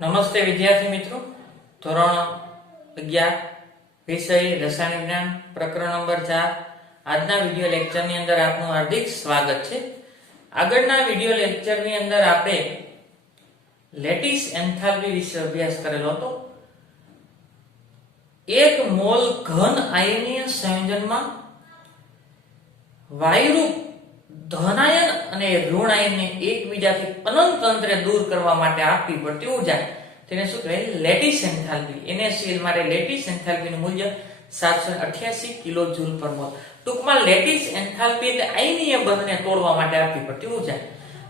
નમસ્તે વિદ્યાર્થી મિત્રો, ધોરણ 11 વિષય રસાયણ વિજ્ઞાન પ્રકરણ નંબર 4 આજના વિડિયો લેક્ચરની અંદર આપનું હાર્દિક સ્વાગત છે। આગળના વિડિયો લેક્ચરની અંદર આપણે લેટિસ એન્થાલ્પી વિશે અભ્યાસ કરેલો હતો। 1 મોલ ઘન આયનીય સંયોજનમાં વાયુરૂપ ધનાયન અને ઋણાયનને એકબીજાથી અનંત અંતરે દૂર કરવા માટે આપવી પડતી ઊર્જા તેને શું કહેવાય? Lattice enthalpy. NaCl માટે લેટિસ એન્થાલ્પીનું મૂલ્ય 788 કિલો જૂલ પર મોલ। ટૂંકમાં લેટિસ એન્થાલ્પી એટલે આયનીય બંધને તોડવા માટે આપવી પડતી ઊર્જા।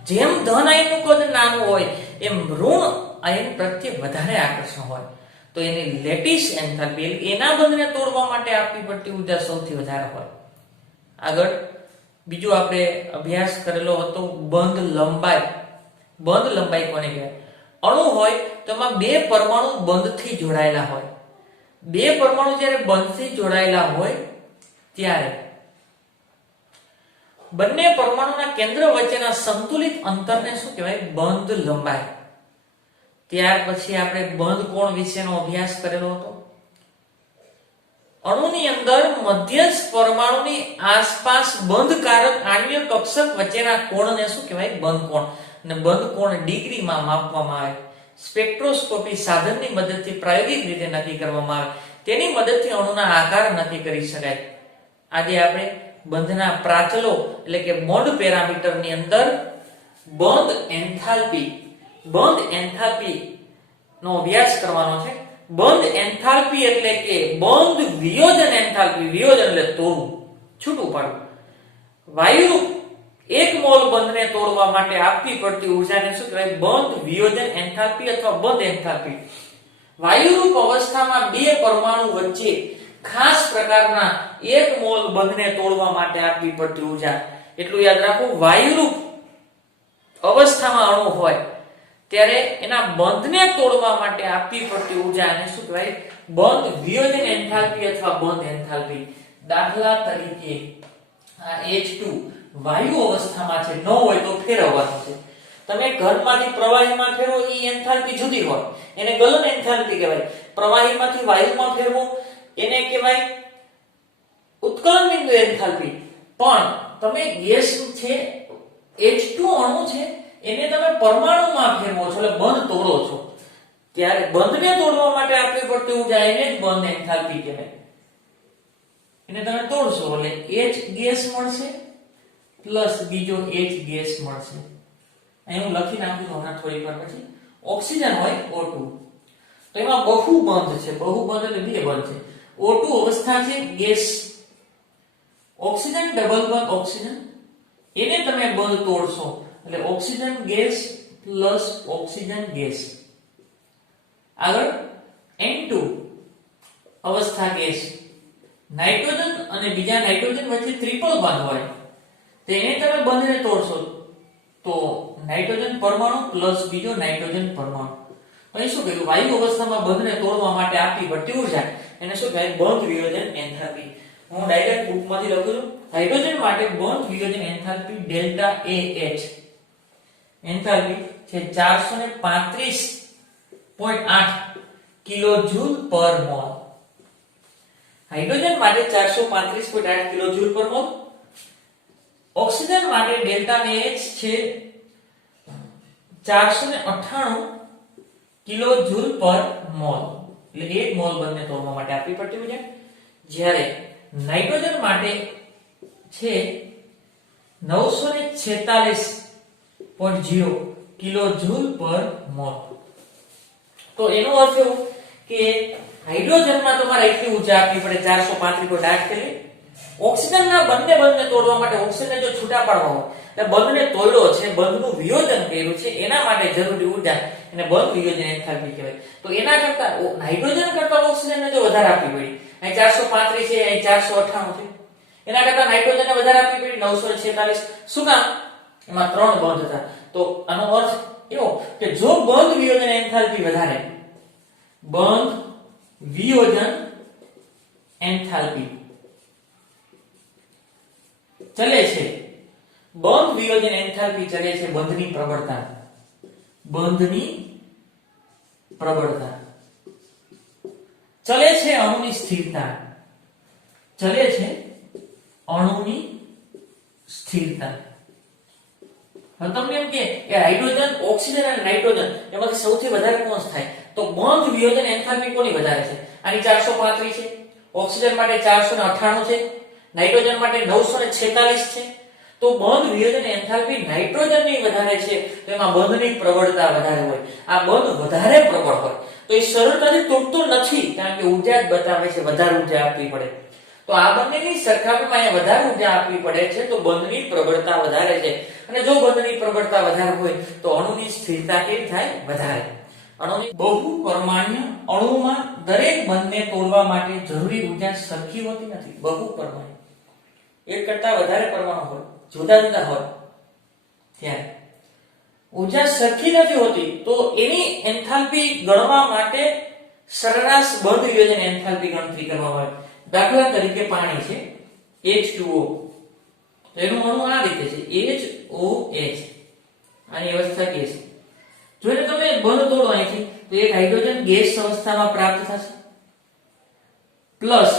જેમ ધન આયનનું કદ નાનું હોય એમ ઋણ આયન પ્રત્યે વધારે આકર્ષણ હોય, તો એની લેટિસ એન્થાલ્પી એટલે એના બંધને તોડવા માટે આપવી પડતી ઊર્જા સૌથી વધારે હોય। આગળ બીજો આપણે અભ્યાસ કરેલો હતો બંધ લંબાઈ। બંધ લંબાઈ કોને કહેવાય? અણુ હોય તો એમાં બે પરમાણુ બંધથી જોડાયેલા હોય। બે પરમાણુ જ્યારે બંધથી જોડાયેલા હોય ત્યારે બંને પરમાણુના કેન્દ્ર વચ્ચેના સંતુલિત અંતરને શું કહેવાય? બંધ લંબાઈ। ત્યાર પછી આપણે બંધ કોણ વિશેનો અભ્યાસ કરેલો હતો। અણુની અંદર મધ્યસ્થ પરમાણુની આસપાસ બંધકારક આણ્વીય કક્ષક વચ્ચેના કોણને શું કહેવાય? બંધ કોણ। અને બંધ કોણ ડિગ્રીમાં માપવામાં આવે। સ્પેક્ટ્રોસ્કોપી સાધનની મદદથી પ્રાયોગિક રીતે નક્કી કરવામાં આવે। તેની મદદથી અણુના આકાર નક્કી કરી શકાય। આજે આપણે બંધના પ્રાચલો એટલે કે બોન્ડ પેરામીટરની અંદર બંધ એન્થાલ્પી નો અભ્યાસ કરવાનો છે। બંધ એન્થાલ્પી એટલે કે બંધ વિયોજન એન્થાલ્પી। વિયોજન એટલે તોડવું, છૂટું પાડવું। વાયુરૂપ 1 મોલ બંધને તોડવા માટે આપવી પડતી ઊર્જાને શું કહેવાય? બંધ વિયોજન એન્થાલ્પી અથવા બંધ એન્થાલ્પી। વાયુરૂપ અવસ્થામાં બે પરમાણુ વચ્ચે ખાસ પ્રકારના 1 મોલ બંધને તોડવા માટે આપવી પડતી ઊર્જા, એટલું યાદ રાખો। વાયુરૂપ અવસ્થામાં અણુ હોય ત્યારે એના બંધને તોડવા માટે આપવી પડતી ઊર્જાને શું કહેવાય? બંધ વિયોજન એન્થાલ્પી અથવા બંધ એન્થાલ્પી। દાખલા તરીકે આ H2 વાયુ અવસ્થામાં છે, ન હોય તો ફેરવવાનું છે। તમે ઘનમાંથી પ્રવાહીમાં ફેરવો, એ એન્થાલ્પી જુદી હોય, એને ગલન એન્થાલ્પી કહેવાય। પ્રવાહીમાંથી વાયુમાં ફેરવો એને કહેવાય ઉત્કલન બિંદુ એન્થાલ્પી। પણ તમે ગેસ છે, H2 અણુ છે, એને તમે પરમાણુમાં ફેરવો છો એટલે બંધ તોડો છો, ત્યારે બંધને તોડવા માટે આપવી પડતી ઊર્જા એને જ બંધ એન્થાલ્પી કહેવાય। એને તમે તોડશો એટલે H ગેસ મળશે પ્લસ બીજો H ગેસ મળશે। અહીં હું લખી નાખું છું હમણાં થોડી વાર પછી। ઓક્સિજન હોય O2, તો એમાં બહુ બંધ છે। બહુ બંધ એટલે બે બંધ છે। O2 અવસ્થા છે ગેસ, ઓક્સિજન ડબલ બંધ ઓક્સિજન, એને તમે બંધ તોડશો એટલે oxygen gas plus oxygen gas. આગળ N2 અવસ્થા ગેસ, નાઇટ્રોજન અને બીજા નાઇટ્રોજન વચ્ચે ટ્રિપલ બંધ હોય, તેને તમે બંધને તોડશો તો નાઇટ્રોજન પરમાણુ પ્લસ બીજો નાઇટ્રોજન પરમાણુ। અહીં શું કહ્યું? વાયુ અવસ્થામાં બંધને તોડવા માટે આપવી પડતી ઊર્જા એને શું કહેવાય? બંધ વિયોજન એન્થાલ્પી। હું ડાયરેક્ટ બુકમાંથી લખું છું। હાઇડ્રોજન માટે બંધ વિયોજન એન્થાલ્પી ડેલ્ટા AH એન્થાલ્પી છે 435.8 કિલો જૂલ પર મોલ। હાઇડ્રોજન માટે 435.8 કિલો જૂલ પર મોલ। ઓક્સિજન માટે ડેલ્ટા AH છે 498 કિલો જૂલ પર મોલ, એટલે 1 મોલ બંધને તોડવા માટે આપવી પડતી ઊર્જા। જ્યારે નાઇટ્રોજન માટે છે 946.0 કિલો જૂલ પર મોલ। તો એનો અર્થ એવો કે હાઇડ્રોજનમાં તમારે એટલી ઊર્જા આપવી પડે 435.8 કેલ્વિન। ઓક્સિજનના બંધને તોડવા માટે ઓક્સિજનને જો છૂટા પાડવા હોય એટલે બંધને તોડ્યો છે, બંધનું વિયોજન કર્યું છે, એના માટે જરૂરી ઊર્જા એને બંધ વિયોજન એન્થાલ્પી કહેવાય। તો એના કરતા હાઇડ્રોજન કરતા ઓક્સિજનને જો વધારે આપવી પડી, અહીં 435 છે, અહીં 498 છે, એના કરતા નાઇટ્રોજનને વધારે આપવી પડી 946। શું કામ? એમાં 3 બંધ હતા। તો આનો અર્થ એવો કે જો બંધ વિયોજન એન્થાલ્પી વધારે, બંધ વિયોજન એન્થાલ્પી ચલે છે, બંધ વિયોજન એન્થાલ્પી ચલે છે બંધની પ્રબળતા, બંધની પ્રબળતા, ચલે છે અણુની સ્થિરતા, ચલે છે અણુની સ્થિરતા. હવે તમને એમ કે હાઇડ્રોજન, ઓક્સિજન અને નાઇટ્રોજન એમાંથી સૌથી વધારે કોણ થાય? તો બંધ વિયોજન એન્થાલ્પી કોની વધારે છે? આની 435 છે, ઓક્સિજન માટે 498 છે, નાઇટ્રોજન માટે 946 છે. તો બંધ વિયોજન એન્થાલ્પી નાઇટ્રોજનની વધારે છે, તો એમાં બંધની પ્રબળતા વધારે હોય. આ બંધ વધારે પ્રબળ હોય તો એ સરળતાથી તૂટતો નથી, કારણ કે ઊર્જા જ બતાવે છે, વધારે ઊર્જા આપવી પડે. તો આ બંનેની સરખામણીમાં અહીંયા વધારે ઊર્જા આપવી પડે છે, તો બંધની પ્રબળતા વધારે છે. અને જો બંધની પ્રબળતા વધારે હોય તો અણુની સ્થિરતા કેવી થાય? વધારે. અણુની બહુપરમાણ્ય અણુમાં દરેક બંધને તોડવા માટે જરૂરી ઊર્જા સરખી હોતી નથી. બહુપરમાણ્ય એક કરતા વધારે પરમાણુ હોય, જુદા જુદા હોય, ત્યારે ઊર્જા સરખી નથી હોતી. તો એની એન્થાલ્પી ગણવા માટે સરેરાશ બંધ વિયોજન એન્થાલ્પી ગણતરી કરવામાં આવે. દાખલા તરીકે પાણી છે H2O, તો એનું અણુ આ રીતે છે HOH, આની અવસ્થા કે છે. જો એને તમે બંધ તોડો અહીંથી તો એક હાઇડ્રોજન ગેસ અવસ્થામાં પ્રાપ્ત થશે, પ્લસ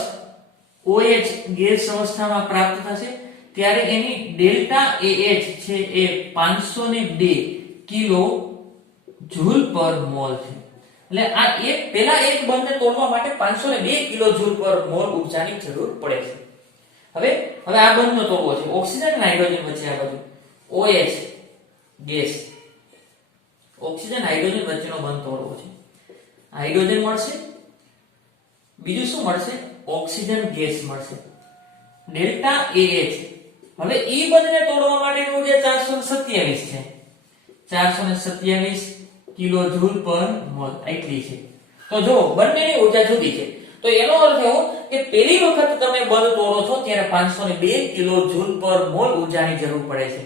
OH ગેસ અવસ્થામાં પ્રાપ્ત થશે, ત્યારે એની ડેલ્ટા AH છે એ 502 કિલો જૂલ પર મોલ છે. એટલે આ એક પેલા એક બંધને તોડવા માટે 502 કિલો જૂલ પર મોલ ઊર્જાની જરૂર પડે છે. હવે આ બંધનો તોડવો છે, ઓક્સિજન અને હાઇડ્રોજન વચ્ચે આ બધું OH ગેસ, ઓક્સિજન હાઇડ્રોજન વચ્ચેનો બંધ તોડવો છે. હાઇડ્રોજન મળશે, બીજું શું મળશે? ઓક્સિજન ગેસ મળશે, ડેલ્ટા AH. હવે ઈ બંધને તોડવા માટેની ઊર્જા 427 છે, 427 કિલો જૂલ પર મોલ એટલી છે. તો જો બંનેની ઊર્જા જુદી છે, તો એનો અર્થ એવો કે પહેલી વખત તમે બંધ તોડો છો ત્યારે 502 કિલો જૂલ પર મોલ ઊર્જાની જરૂર પડે છે.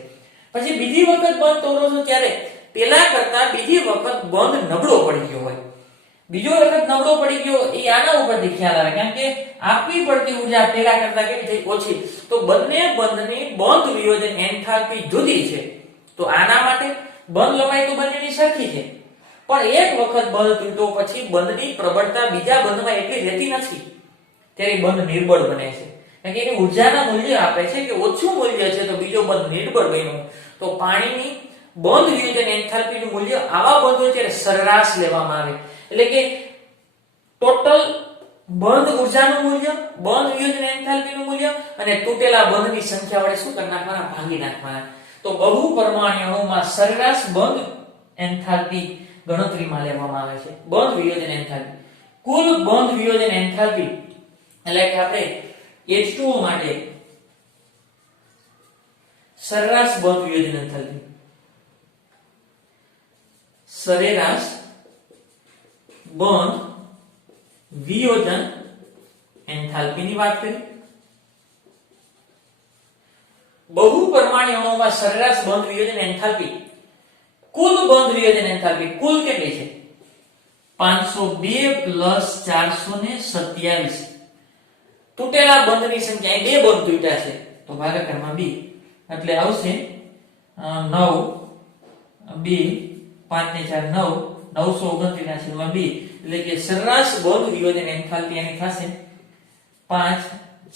પછી બીજી વખત બંધ તોડો છો ત્યારે પેલા કરતા બીજી વખત બંધ નબળો પડી ગયો હોય, બીજો વખત નબળો પડી ગયો એ આના ઉપરથી ખ્યાલ આવે, કારણ કે આપવી પડતી ઊર્જા પેલા કરતા કેવી થઈ? ઓછી. તો બંને બંધની બંધ વિયોજન એન્થાલ્પી જુદી છે. તો આના માટે બંધ લંબાઈ તો બંનેની સરખી છે, પણ એક વખત બંધ તૂટ્યો પછી બંધની પ્રબળતા બીજા બંધમાં એટલી રહેતી નથી, ત્યારે બંધ નિર્બળ બને છે. કારણ કે એની ઊર્જાના મૂલ્ય આપે છે કે ઓછું મૂલ્ય છે તો બીજો બંધ નિર્બળ બન્યો. તો પાણીની બંધ વિયોજન એન્થાલ્પીનું મૂલ્ય આવા બંધો ત્યારે સરેરાશ લેવામાં આવે, એટલે કે ટોટલ બંધ ઊર્જાનું મૂલ્ય, બંધ વિયોજન એન્થાલ્પીનું મૂલ્ય અને તૂટેલા બંધની સંખ્યા વડે શું કરી નાખવાના? ભાગી નાખવાના. તો બહુપરમાણ્ય અણુમાં સરેરાશ બંધ એન્થાલ્પી ગણતરીમાં લેવામાં આવે છે. બંધ વિયોજન એન્થાલ્પી, કુલ બંધ વિયોજન એન્થાલ્પી, એટલે કે આપણે H2O માટે સરેરાશ બંધ વિયોજન એન્થાલ્પી, સરેરાશ બંધ વિયોજન એન્થાલ્પીની વાત કરી. બહુપરમાણ્ય અણુમાં સરેરાશ બંધ વિયોજન એન્થાલ્પી, કુલ બંધ વિયોજન એન્થાલ્પી કુલ કેટલી છે? 502 પ્લસ 427. તૂટેલા બંધની સંખ્યા, બે બંધ તૂટ્યા છે તો ભાગાકારમાં 2, એટલે આવશે 9 2 5 ને 4 9 929 એટલે કે સરેરાશ બંધ વિયોજન એન્થાલ્પી આની થશે 5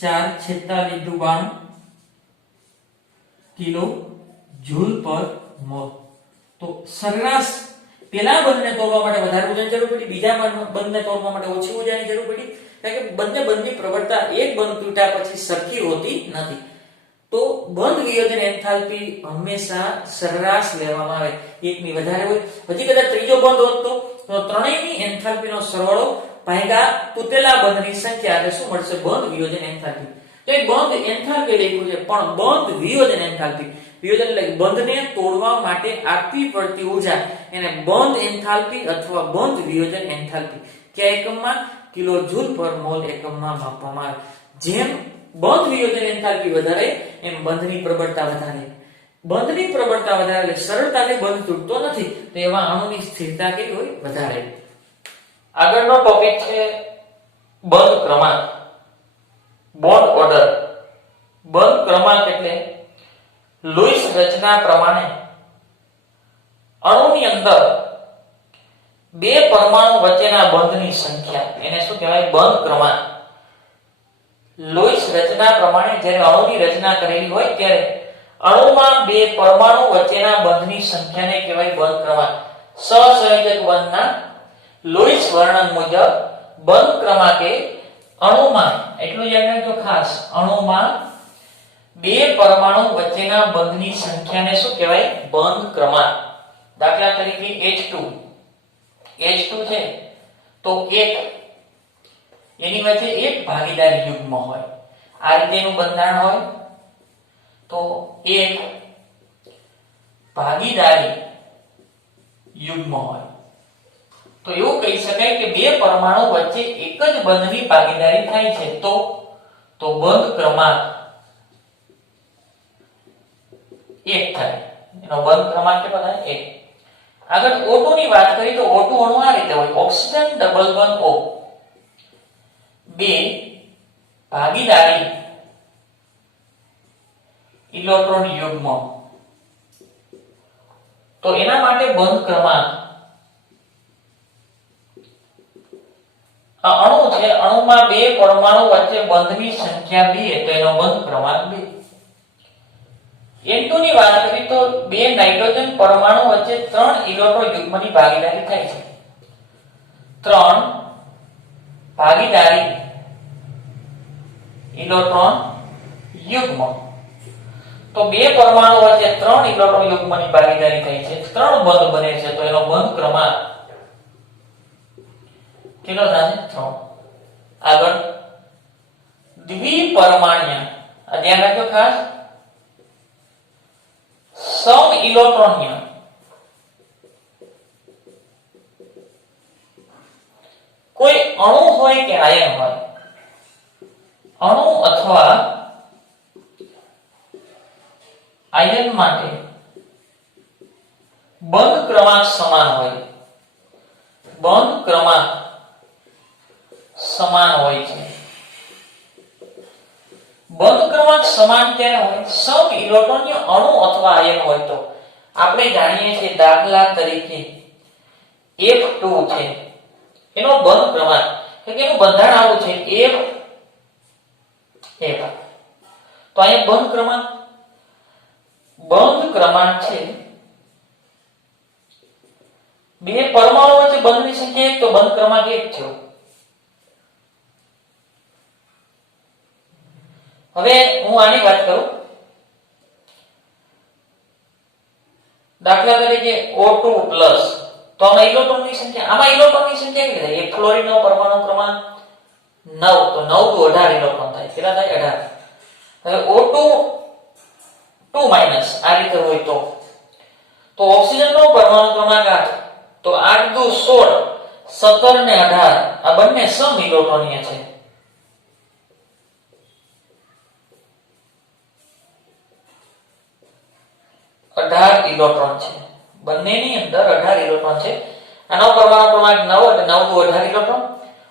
4 46 92 કિલો જૂલ પર મોલ. તો સરેરાશ પેલા બંધને તોડવા માટે વધારે ઊર્જાની જરૂર પડી, બીજા બંધને તોડવા માટે ઓછી ઊર્જાની જરૂર પડી, કારણ કે બંધની પ્રબળતા એક બંધ તૂટ્યા પછી સરખી હોતી નથી. તો બંધ વિયોજન એન્થાલ્પી હંમેશા સરેરાશ લેવામાં આવે, એકની વધારે હોય. હજી કદાચ ત્રીજો બંધ હોત તો ત્રણેયની એન્થાલ્પીનો સરવાળો ભાગ્યા તૂટેલા બંધની સંખ્યા એટલે શું મળશે? બંધ વિયોજન એન્થાલ્પી. તો એ બંધ એન્થાલ્પી લખ્યું છે, પણ બંધ વિયોજન એન્થાલ્પી, વિયોજન એટલે બંધને તોડવા માટે આપવી પડતી ઊર્જા એને બંધ એન્થાલ્પી અથવા બંધ વિયોજન એન્થાલ્પી કયા એકમમાં? કિલો જૂલ પર મોલ એકમમાં માપવામાં આવે. જેમ બંધ વિયોજન એન્થાલ્પી વધારે એમ બંધની પ્રબળતા વધારે. બંધની પ્રબળતા વધારે એટલે સરળતાથી બંધ તૂટતો નથી, તો એવા અણુની સ્થિરતા કેવી હોય? વધારે. આગળનો ટોપિક છે બંધ ક્રમાંક, બોન્ડ ઓર્ડર. બંધ ક્રમાંક એટલે લુઈસ રચના પ્રમાણે અણુની અંદર બે પરમાણુ સંખ્યા એને શું કહેવાય? બંધ ક્રમાંક. લોઇસ રચના પ્રમાણે જ્યારે અણુની રચના કરેલી હોય ત્યારે અણુમાં બે પરમાણુ વચ્ચેના બંધની સંખ્યાને કહેવાય બંધ ક્રમાંક. સહસંયોજક બંધના લોઇસ વર્ણન મુજબ બંધ ક્રમાંકે અણુમાં, એટલું યાદ રાખજો ખાસ, અણુમાં બે પરમાણુ વચ્ચેના બંધની સંખ્યાને શું કહેવાય? બંધ ક્રમાંક. દાખલા તરીકે H2 છે તો એક એની વચ્ચે એક ભાગીદારી યુગ્મ હોય, આ રીતેનું બંધારણ હોય તો એક ભાગીદારી યુગ્મ હોય તો એવું કહી શકાય કે બે પરમાણુ વચ્ચે એક જ બંધની ભાગીદારી થાય છે તો બંધ ક્રમાંક એક થાય. એનો બંધ ક્રમાંક કેટલો થાય? એક. આગળ O2 ની વાત કરી તો O2 અણુ આ રીતે હોય, ઓક્સિજન ડબલ બોન્ડ O, બે ભાગીદારી ઇલેક્ટ્રોન યુગ્મ. તો એના માટે બંધ ક્રમાંક આ અણુ છે, અણુમાં બે પરમાણુ વચ્ચે બંધની સંખ્યા 2 તો એનો બંધ ક્રમાંક 2. N2 ની વાત કરી તો બે નાઇટ્રોજન પરમાણુ વચ્ચે 3 ઇલેક્ટ્રોન યુગ્મની ભાગીદારી થાય છે. 3 ભાગીદારી ઇલેક્ટ્રોન યુગ્મ. તો બે પરમાણુ વચ્ચે 3 ઇલેક્ટ્રોન યુગ્મની ભાગીદારી થાય છે, 3 બંધ બને છે તો એનો બંધ ક્રમાંક કેટલો થશે? 3. આગળ દ્વિપરમાણ્ય, આ ધ્યાન રાખજો ખાસ, સમ ઇલેક્ટ્રોનીય કોઈ અણુ હોય કે આયન હોય, અણુ અથવા આયન માટે બંધ ક્રમાંક સમાન હોય, બંધ ક્રમાંક સમાન હોય છે. બંધ ક્રમાંક સમાન ક્યારે હોય? સમ ઇલેક્ટ્રોનીય અણુ અથવા આયન હોય તો. આપણે જાણીએ છીએ દાખલા તરીકે F2 છે, એનો બંધ ક્રમાંક કે એનું બંધારણ આવું છે F. તો અહીંયા બંધ ક્રમાંક છે બે પરમાણુ વચ્ચે બંધની સંખ્યા 1 તો બંધ ક્રમાંક 1 છે. હવે હું આની વાત કરું, દાખલા તરીકે O2 પ્લસ, તો આમાં ઇલેક્ટ્રોનની સંખ્યા કેટલી થાય? એક ફ્લોરિનનો પરમાણુ ક્રમાંક 9 તો 9 * 18 ઇલેક્ટ્રોન થાય. કેટલા થાય? 18. હવે O2 2 માઈનસ આ રીતે હોય તો ઓક્સિજનનો પરમાણુ ક્રમાંક 8 તો 8 * 2 16, 17 ને 18 આ બંને સમ ઇલેક્ટ્રોનીય છે. ઇલેક્ટ્રોન છે, બંનેની અંદર 18 ઇલેક્ટ્રોન છે. આનો પરમાણુ ક્રમાંક 9 એટલે 9 * 18 ઇલેક્ટ્રોન.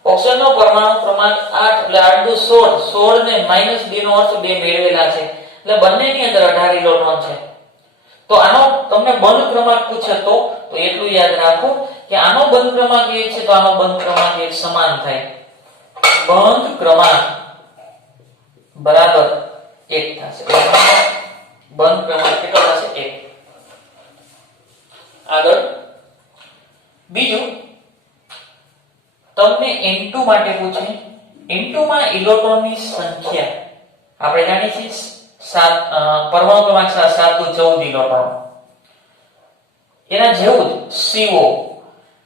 ઓક્સિજનનો પરમાણુ ક્રમાંક 8 એટલે 8 * 16, 16 ને -2 નો અર્થ 2 મેળવેલા છે એટલે બંનેની અંદર 18 ઇલેક્ટ્રોન છે. તો આનો તમને બંધ ક્રમાંક પૂછે તો એટલું યાદ રાખો કે આનો બંધ ક્રમાંક 1 છે તો આનો બંધ ક્રમાંક 1 સમાન થાય. બંધ ક્રમાંક બરાબર 1 થશે. બંધ ક્રમાંક કેટલો થશે? 1. આગળ બીજું તમને N2 માટે પૂછે. N2 માં ઇલેક્ટ્રોનની સંખ્યા આપણે જાણીએ છીએ 7, પરમાણુ ક્રમાંક 7 * 14 ઇલેક્ટ્રોન. એના જેવું જ CO,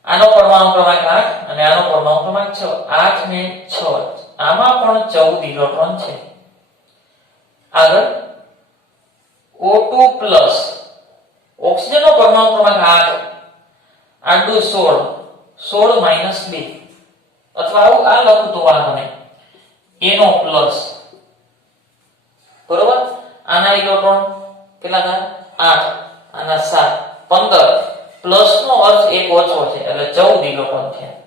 આનો પરમાણુ ક્રમાંક 8 અને આનો પરમાણુ ક્રમાંક 6, 8 ને 6 આમાં પણ 14 ઇલેક્ટ્રોન છે. આગળ O2 પ્લસ, ઓક્સિજનનો પરમાણુ ક્રમાંક 8, 8 * 16, 16 - 2 અથવા આવું આ લખું તો વાંધો નહીં. NO પ્લસ, બરોબર, આના ઇલેક્ટ્રોન કેટલા થાય? 8, આના 7, 15, પ્લસ નો અર્થ એક ઓછો છે એટલે 14 ઇલેક્ટ્રોન થયા.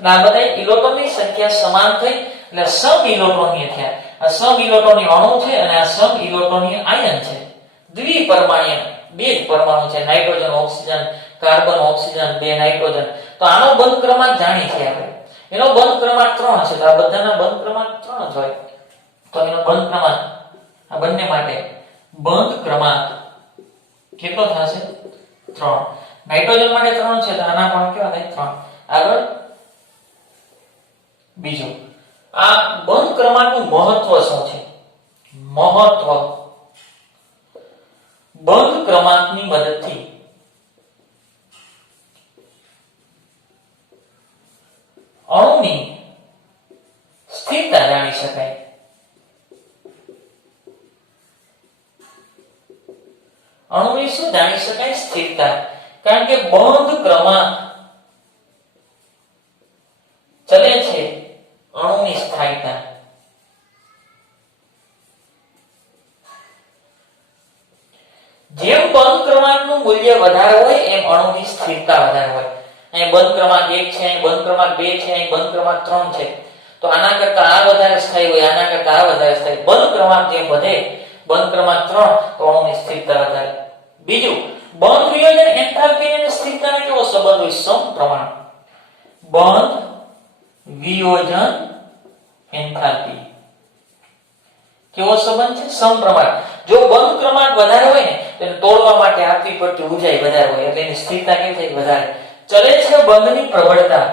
અને આ બધા ઇલેક્ટ્રોનની સંખ્યા સમાન થઈ એટલે સમ ઇલેક્ટ્રોનીય થયા. આ સમ ઇલેક્ટ્રોનીય અણુ છે અને આ સમ ઇલેક્ટ્રોનીય આયન છે. દ્વિપરમાણ્ય, બે જ પરમાણુ છે, નાઇટ્રોજન ઓક્સિજન, કાર્બન ઓક્સિજન, બે નાઇટ્રોજન. તો આનો બંધ ક્રમાંક જાણી છે આપણે. એનો બંધ ક્રમાંક 3 છે, તો આ બધાના બંધ ક્રમાંક 3 જ હોય, તો એનો બંધ ક્રમાંક આ બંને માટે બંધ ક્રમાંક કેટલો થશે? 3. નાઇટ્રોજન માટે 3 છે, તો આના પણ કેવા થાય? 3. આગળ બીજું, આ બંધ ક્રમાંકનું મહત્વ શું છે? મહત્વ બંધ ક્રમાંકની મદદથી અણુની સ્થિરતા જાણી શકાય. અણુની શું જાણી શકાય? સ્થિરતા. કારણ કે બંધ ક્રમાંક ચલે છે અણુની સ્થાયીતા. જેમ બંધ ક્રમાંકનું મૂલ્ય વધારે હોય એમ અણુની સ્થિરતા વધારે હોય. અહીં બંધ ક્રમાંક 1 છે, અહીં બંધ ક્રમાંક 2 છે, અહીં બંધ ક્રમાંક 3 છે, તો આના કરતા આ વધારે સ્થાયી હોય, આના કરતા આ વધારે સ્થાયી. બંધ ક્રમાંક જેમ વધે, બંધ ક્રમાંક 3, તો અણુની સ્થિરતા વધારે. બીજું, બંધ વિયોજન એન્થાલ્પી અને સ્થિરતાનો કેવો સંબંધ હોય? સમપ્રમાણ. બંધ વિયોજન એન્થાલ્પી કેવો સંબંધ છે? સમપ્રમાણ. જો બંધ ક્રમાંક વધારે હોય ને, તો એને તોડવા માટે આપવી પડતી ઊર્જા વધારે હોય, એટલે એની સ્થિરતા કેવી થાય? વધારે. ચલે છે બંધની પ્રબળતા.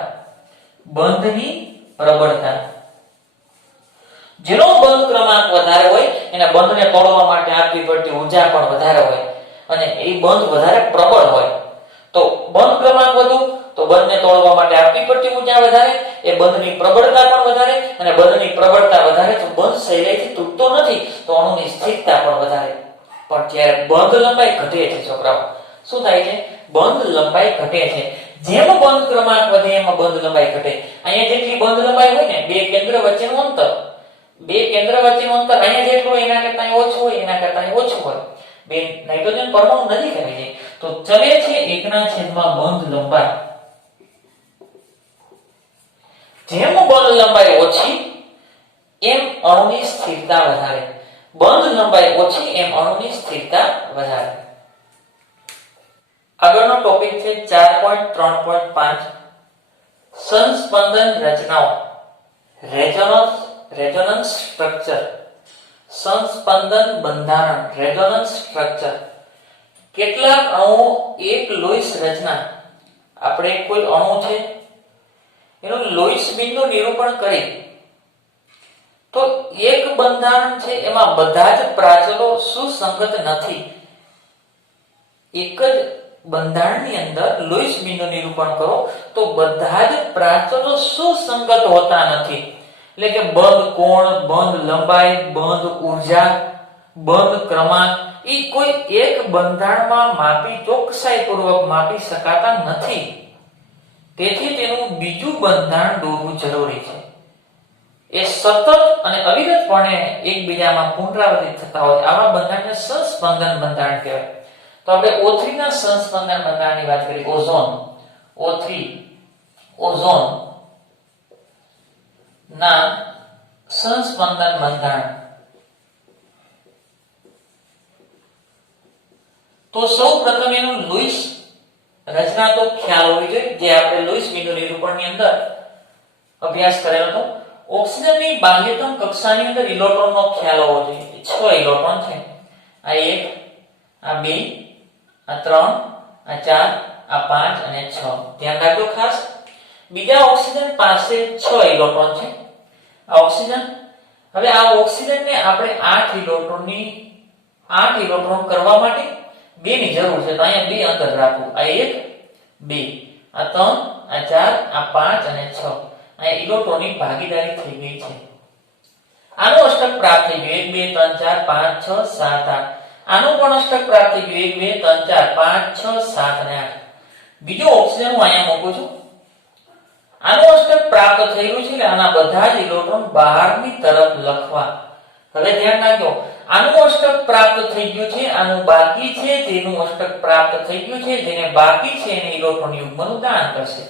બંધની પ્રબળતા. જેનો બંધ ક્રમાંક વધારે હોય એને બંધને તોડવા માટે આપવી પડતી ઊર્જા પણ વધારે હોય, અને એ બંધ વધારે પ્રબળ હોય. તો બંધ ક્રમાંક વધુ, તો બંધને તોડવા માટે આપવી પડતી ઊર્જા વધારે, એ બંધની પ્રબળતા પણ વધારે, અને બંધની પ્રબળતા વધારે તો બંધ સહેલાઈથી તૂટતો નથી, તો અણુની સ્થિરતા પણ વધારે. પણ જ્યારે બંધ લંબાઈ ઘટે છે છોકરાઓ, શું થાય છે? બંધ લંબાઈ ઘટે છે. જેમ બંધ ક્રમાંક વધે એમ બંધ લંબાઈ ઘટે. અહીંયા જેટલી બંધ લંબાઈ હોય ને, બે કેન્દ્ર વચ્ચેનું અંતર, બે કેન્દ્ર વચ્ચેનું અંતર અહીંયા જેટલું હોય એના કરતા ઓછું હોય, એના કરતા ઓછું હોય. બે નાઇટ્રોજન પરમાણુ નજીક આવી જાય, તો ચલે છે 1/માં બંધ લંબાઈ. જેમ બંધ લંબાઈ ઓછી એમ અણુની સ્થિરતા વધારે. બંધ લંબાઈ ઓછી એમ અણુની સ્થિરતા વધારે. આગળનો ટોપિક છે 4.3.5 સંસ્પંદન રચનાઓ. Resonance structure. સંસ્પંદન બંધારણ, રેઝોનન્સ સ્ટ્રક્ચર. કેટલાક અણુઓ એક લોઇસ રચના, આપણે કોઈ અણુ છે એનું લોઇસ બિંદુ નિરૂપણ કરી, તો એક બંધારણ છે એમાં બધા જ પ્રાચલો સુસંગત નથી. એક જ બંધારણની અંદર લોઇસ બિંદુ નિરૂપણ કરો તો બધા જ પ્રાચલો સુસંગત હોતા નથી. એટલે કે બંધ કોણ, બંધ લંબાઈ, બંધ ઊર્જા, બંધ ક્રમાંક એ કોઈ એક બંધારણમાં માપી ચોકસાઈપૂર્વક માપી શકાતા નથી. તેથી તેનું બીજું બંધારણ દોરવું જરૂરી છે. એ સતત અને અવિરતપણે એકબીજામાં પુનરાવર્તિત થતા હોય આવા બંધારણને સંસ્પંદન બંધારણ કહેવાય. તો આપણે O3 ના સંસ્પંદન બંધારણની વાત કરી. ઓઝોન, O3 ઓઝોન ના સંસ્પંદન બંધારણ. તો સૌપ્રથમ એનું લુઈસ રચના તો ખ્યાલ હોવી જોઈએ, જે આપણે લુઈસ બિંદુ નિરૂપણની અંદર અભ્યાસ કરેલો હતો. ઓક્સિજનની બાહ્યતમ કક્ષાની અંદર ઇલેક્ટ્રોનનો ખ્યાલ હોવો જોઈએ. 6 ઇલેક્ટ્રોન છે. આ 1, આ 2, આ 3, આ 4, આ 5 અને 6. ધ્યાન રાખજો ખાસ. બીજા ઓક્સિજન પાસે 6 ઇલેક્ટ્રોન છે. આ ઓક્સિજન, હવે આ ઓક્સિજનને આપણે 8 ઇલેક્ટ્રોન કરવા માટે 2 ની જરૂર છે. તો અહીંયા 2 અંતર રાખવું. આ 1, 2, આ 3, આ 4, આ 5 અને 6. આ ઇલેક્ટ્રોનની ભાગીદારી થઈ ગઈ છે. આનું અષ્ટક પ્રાપ્ત થઈ ગયું. 1 2 3 4 5 6 7 8. આનું પણ અષ્ટક પ્રાપ્ત થઈ ગયું. 1 2 3 4 5 6 7 અને 8. બીજો ઓક્સિજન હું અહીંયા મૂકું છું. આનું અષ્ટક પ્રાપ્ત થઈ ગયું છે એટલે આના બધા જ ઇલેક્ટ્રોન બહારની તરફ લખવા. હવે ધ્યાન રાખજો, આનું અષ્ટક પ્રાપ્ત થઈ ગયું છે, આનું બાકી છે, તેનું અષ્ટક પ્રાપ્ત થઈ ગયું છે, જેને બાકી છે એને ઇલેક્ટ્રોન યુગ્મનું દાન કરશે.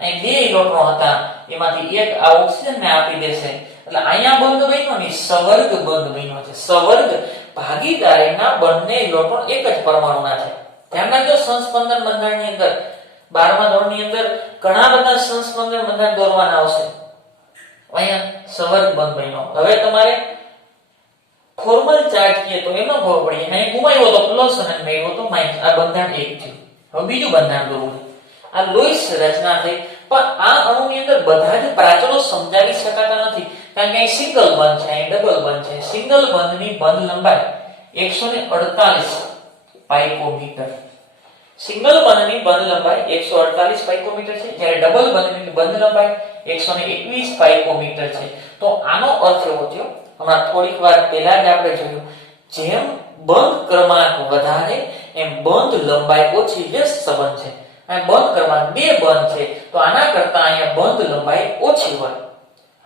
અહીં 2 ઇલેક્ટ્રોન હતા, એમાંથી એક આ ઓક્સિજનને આપી દેશે. એટલે અહીંયા બંધ બન્યો ને સવર્ગ બંધ બન્યો છે. સવર્ગ ભાગીદારીના બંને ઇલેક્ટ્રોન એક જ પરમાણુના છે. ધ્યાન રાખજો, સંસ્પંદન બંધારણની અંદર 12મા ધોરણની અંદર ઘણા બધા સંસ્પંદન બંધારણ દોરવાના આવશે. અહીંયા સવર્ગ બંધ બન્યો. હવે તમારે ફોર્મલ ચાર્જ કીએ તો એનો ખબર પડી. અહીં ગુમાવ્યો તો પ્લસ અને મેળવ્યો તો માઈનસ. આ બંધારણ 1 થયું. હવે બીજું બંધારણ દોરવું. આ લોઈસ રચના થઈ, પણ આ અણુની અંદર બધા જ પ્રાચલો સમજાવી શકાતા નથી, કારણ કે અહીં સિંગલ બંધ છે, અહીં ડબલ બંધ છે. સિંગલ બંધની બંધ લંબાઈ 148 પાઇકોમીટર. સિંગલ બંધની બંધ લંબાઈ 148 પાઇકોમીટર છે, જ્યારે ડબલ બંધની બંધ લંબાઈ 121 પાઇકોમીટર છે. તો આનો અર્થ એવો થયો, હમણાં થોડીક વાર પહેલા જ આપણે જોયું, જેમ બંધ ક્રમાંક વધારે એમ બંધ લંબાઈ ઓછી. વ્યસ્ત સંબંધ છે. આ બંધ ક્રમાંક 2 બંધ છે, તો આના કરતા અહીંયા બંધ લંબાઈ ઓછી હોય.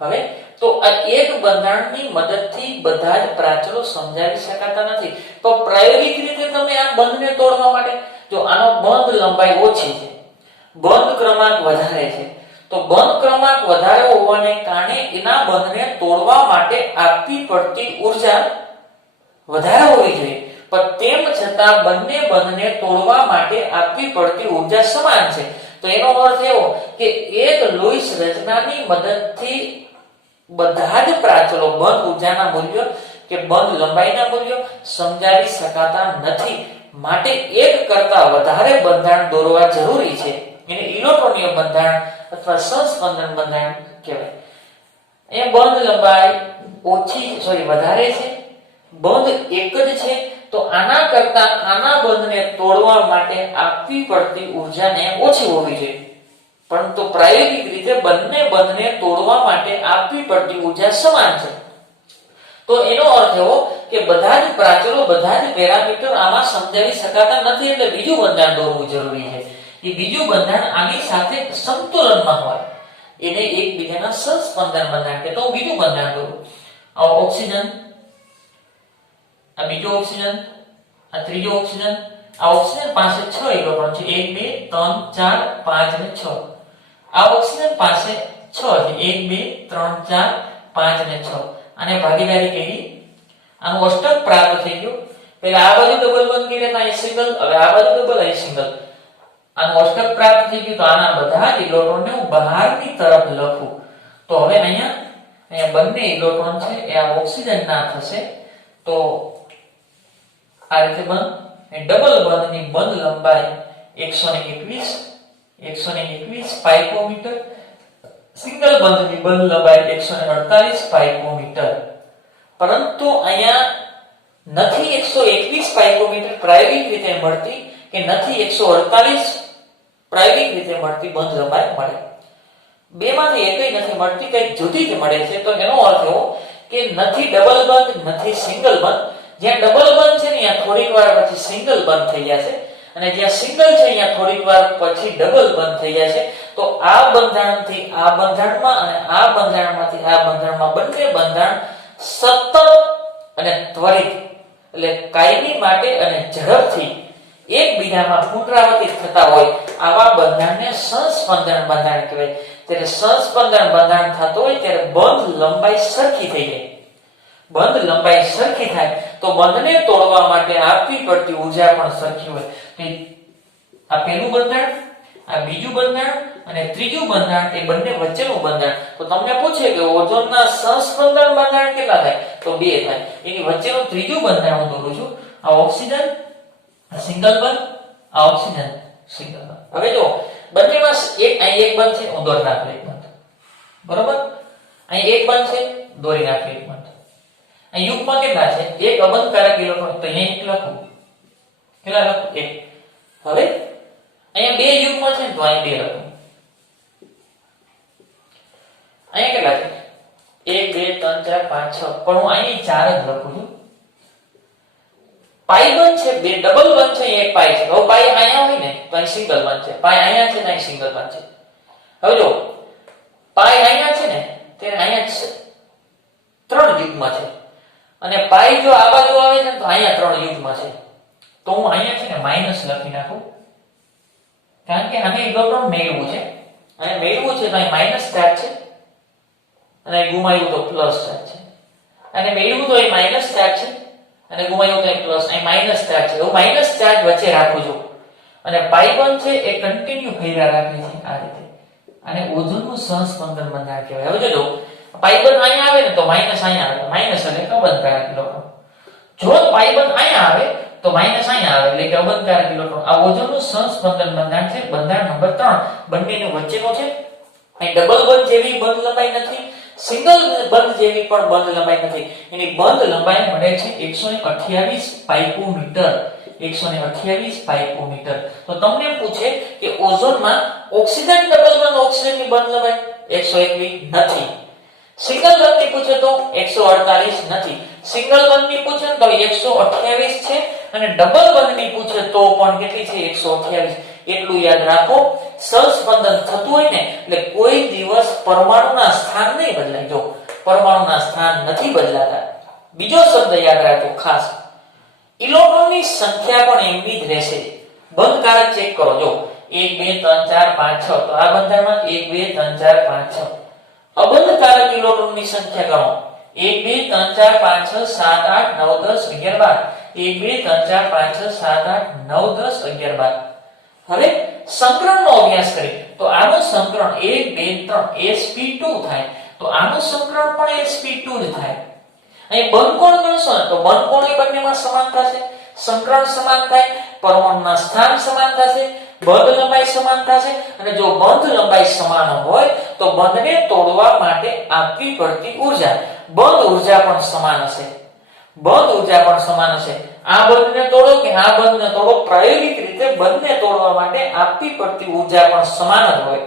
હવે તો આ એક બંધારણની મદદથી બધા જ પ્રાચલો સમજાવી શકાતા નથી. તો પ્રાયોગિક રીતે તમે આ બંધને તોડવા માટે, જો આનો બંધ લંબાઈ ઓછી છે, બંધ ક્રમાંક વધારે છે, તો બંધ ક્રમાંક વધારે હોવાને કારણે એના બંધને તોડવા માટે આપવી પડતી ઊર્જા વધારે હોવી જોઈએ. પણ તેમ છતાં બંને બંધને તોડવા માટે આપવી પડતી ઊર્જા સમાન છે. તો એનો અર્થ એવો કે એક લોઈસ રચનાની મદદથી બધા જ પ્રાચલો બંધ ઊર્જાના મૂલ્યો કે બંધ લંબાઈના મૂલ્યો સમજાવી શકાતા નથી. માટે એક કરતા વધારે બંધારણ દોરવા જરૂરી છે. એને ઇલેક્ટ્રોનીય બંધારણ અથવા સંસ્પંદન બંધારણ કહેવાય. એ બંધ લંબાઈ વધારે છે, બંધ એક જ છે, તો આના કરતા આના બંધને તોડવા માટે આપવી પડતી ઊર્જાને ઓછી હોવી જોઈએ. પરંતુ પ્રાયોગિક રીતે બંને બંધને તોડવા માટે આપવી પડતી ઊર્જા સમાન છે. તો એનો અર્થ એવો કે બધા જ પ્રાચલો, બધા જ પેરામીટર આમાં સમજાવી શકાતા નથી, એટલે બીજું બંધારણ દોરવું જરૂરી છે. એ બીજું બંધારણ આની સાથે સંતુલનમાં હોય, એને એકબીજાના સંસ્પંદન બંધારણ કે તો બીજું બંધારણ દોરું. આ ઓક્સિજન, આ બીજો ઓક્સિજન, આ ત્રીજો ઓક્સિજન. આ ઓક્સિજન પાસે 6 ઇલેક્ટ્રોન છે, 1 2 3 4 5 અને 6. આ ઓક્સિજન પાસે 6 છે, 1 2 3 4 5 અને 6. આને ભાગીદારી કરી, આનું અષ્ટક પ્રાપ્ત થઈ ગયું. પહેલા આ બાજુ ડબલ બંધ કરી લેતા અહીં સિંગલ, હવે આ બાજુ ડબલ અહીં સિંગલ. આનું અષ્ટક પ્રાપ્ત થઈ ગયું. તો આના બધા જ ઇલેક્ટ્રોનને હું બહારની તરફ લખું. તો હવે અહીંયા બંને ઇલેક્ટ્રોન છે એ આ ઓક્સિજનના થશે. તો આ રીતે બંધ. ડબલ બંધની બંધ લંબાઈ 121 પાઇકોમીટર. સિંગલ બંધની બંધ લંબાઈ 148 પાઇકોમીટર. પરંતુ અહીંયા નથી 121 પાઇકોમીટર પ્રાયોગિક રીતે મળતી કે નથી 148 પ્રાયોગિક રીતે મળતી બંધ લંબાઈ મળે. બેમાંથી એકય નથી મળતી, કંઈક જુદી જ મળે છે. તો એનો અર્થ એવો કે નથી ડબલ બંધ, નથી સિંગલ બંધ. જ્યાં ડબલ બંધ છે ને ત્યાં થોડીક વાર પછી સિંગલ બંધ થઈ જશે, અને જ્યાં સિંગલ છે ત્યાં થોડીક વાર પછી ડબલ બંધ થઈ જશે. તો આ બંધારણથી આ બંધારણમાં અને આ બંધારણમાંથી આ બંધારણમાં બંને બંધારણ સતત અને ત્વરિત એટલે કાયમી માટે અને ઝડપથી એકબીજામાં પુનરાવર્તિત થતા હોય આવા બંધારણને સંસ્પંદન બંધારણ કહેવાય. ત્યારે સંસ્પંદન બંધારણ થતો હોય ત્યારે બંધ લંબાઈ સરખી થઈ જાય. બંધ લંબાઈ સરખી થાય તો બંધને તોડવા માટે આપવી પડતી ઊર્જા પણ સરખી હોય. આ પહેલું બંધારણ, આ બીજું બંધારણ અને ત્રીજું બંધારણ એ બંને વચ્ચેનું બંધારણ. તો તમને પૂછે કે ઓઝોનના સંસ્પંદન બંધારણ કેટલા થાય? તો 2 થાય. એની વચ્ચેનું ત્રીજું બંધારણ હું દોરું છું. આ ઓક્સિજન સિંગલ બંધ, આ ઓક્સિજન સિંગલ બંધ. હવે જો બંનેમાં અહીં એક બંધ છે, હું દોરી નાખું એક બંધ. બરોબર? અહીં એક બંધ છે, દોરી નાખું એક બંધ. અહીં યુગમાં કેટલા છે? એક અબંધકારક ઇલેક્ટ્રોન, તો અહીં લખું. કેટલા લખું? 1. હવે અહીંયા 2 યુગમાં છે, તો અહીં 2 લખું. અહીંયા કેટલા છે? 1 2 3 4 5 6, પણ હું અહીં 4 જ લખું છું. પાઈ બંધ છે, 2 ડબલ બંધ છે, એક પાઈ છે. હવે પાઈ અહીંયા હોય ને તો અહીં સિંગલ બંધ છે. પાઈ અહીંયા છે, તો અહીં સિંગલ બંધ છે. હવે જો પાઈ અહીંયા છે ને ત્યારે અહીંયા 3 યુગમાં છે, અને પાઈ જો આ બાજુ આવે છે તો અહીંયા 3 યુગમાં છે. તો હું અહીંયા છે ને માઈનસ લખી નાખું, કારણ કે આને ઇલેક્ટ્રોન મેળવવું છે. અને મેળવવું છે તો અહીં માઈનસ ચાર્જ છે, અને ગુમાવ્યું તો પ્લસ ચાર્જ છે. અને મેળવવું તો અહીં માઈનસ ચાર્જ છે, અને ગુમાવ્યું તો અહીં પ્લસ, અહીં માઈનસ ચાર્જ છે. હું માઈનસ ચાર્જ વચ્ચે રાખું છું. અને પાઈ બંધ છે એ કન્ટિન્યુ ફેર્યા રાખે છે આ રીતે. અને ઓઝોનનું સહસ્પંદન બંધારણ કહેવાય. હવે જો પાઈ બંધ અહીંયા આવે ને તો માઈનસ અહીંયા આવે, માઈનસ એટલે કે અબંધકારક ઇલેક્ટ્રોન. જો પાઈ બંધ અહીંયા આવે તો માઈનસ અહીંયા આવે એટલે કે અબંધકારક ઇલેક્ટ્રોન. આ ઓઝોનનું સહસ્પંદન બંધારણ છે, બંધારણ નંબર 3. બંનેની વચ્ચેનો છે. અહીં ડબલ બંધ જેવી બંધ લંબાઈ નથી, સિંગલ બંધ જેવી પણ બંધ લંબાઈ નથી. એની બંધ લંબાઈ મળે છે 128 પાઇકોમીટર. 128 પાઇકોમીટર. તો તમને એમ પૂછે કે ઓઝોનમાં ઓક્સિજન ડબલ બંધ ઓક્સિજનની બંધ લંબાઈ 121 નથી. સિંગલ બંધની પૂછે તો 148 નથી. સિંગલ બંધની પૂછે તો 128 છે અને ડબલ બંધની પૂછે તો પણ કેટલી છે? 128. એટલું યાદ રાખો, સહસ્પંદન થતું હોય ને એટલે કોઈ દિવસ પરમાણુના સ્થાન નહીં બદલાય. જો પરમાણુના સ્થાન નથી બદલાતા. બીજો શબ્દ યાદ રાખો ખાસ, ઇલેક્ટ્રોનની સંખ્યા પણ એમની જ રહેશે. બંધકારક ચેક કરો. જો 1 2 3 4 5 6 તો આ બંધારણમાં 1 2 3 4 5 6. અબંધકારક ઇલેક્ટ્રોનની સંખ્યા ગણો. 1 2 3 4 5 6 7 8 9 10 11 12. 1 2 3 4 5 6 7 8 9 10 11 12. હવે સંકરણનો અભ્યાસ કરીએ તો આનું સંકરણ 1 2 3 sp2 થાય. તો આનું સંકરણ પણ sp2 જ થાય. અહીં બંધ કોણ ગણશો ને તો બંધ કોણ એ બંનેમાં સમાન થશે. સંકરણ સમાન થાય, પરમાણુના સ્થાન સમાન થશે, બંધ લંબાઈ સમાન થશે. અને જો બંધ લંબાઈ સમાન હોય તો બંધને તોડવા માટે આપવી પડતી ઊર્જા, બંધ ઊર્જા પણ સમાન હશે. બંધ ઊર્જા પણ સમાન હશે. આ બંધને તોડો કે આ બંધને તોડો, પ્રાયોગિક રીતે બંધને તોડવા માટે આપવી પડતી ઊર્જા પણ સમાન જ હોય.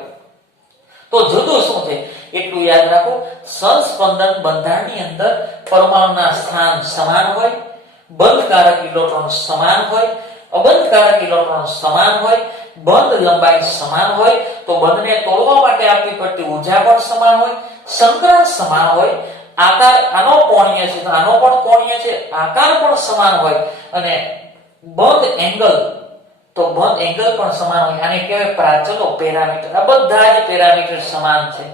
તો જુદું શું છે એટલું યાદ રાખો, સહસ્પંદન બંધારણની અંદર પરમાણુના સ્થાન સમાન હોય, બંધકારક ઇલેક્ટ્રોન સમાન હોય, અબંધકારક ઇલેક્ટ્રોન સમાન હોય, બંધ લંબાઈ સમાન હોય. તો બંધને તોડવા માટે આપવી પડતી ઊર્જા પણ સમાન હોય, સંકરણ સમાન હોય, આકાર આનો કોણીય છે તો આનો પણ કોણીય છે, આકાર પણ સમાન હોય અને બંધ એંગલ તો બંધ એંગલ પણ સમાન હોય. આને કહેવાય પ્રાચલો, પેરામીટર. આ બધા જ પેરામીટર સમાન છે.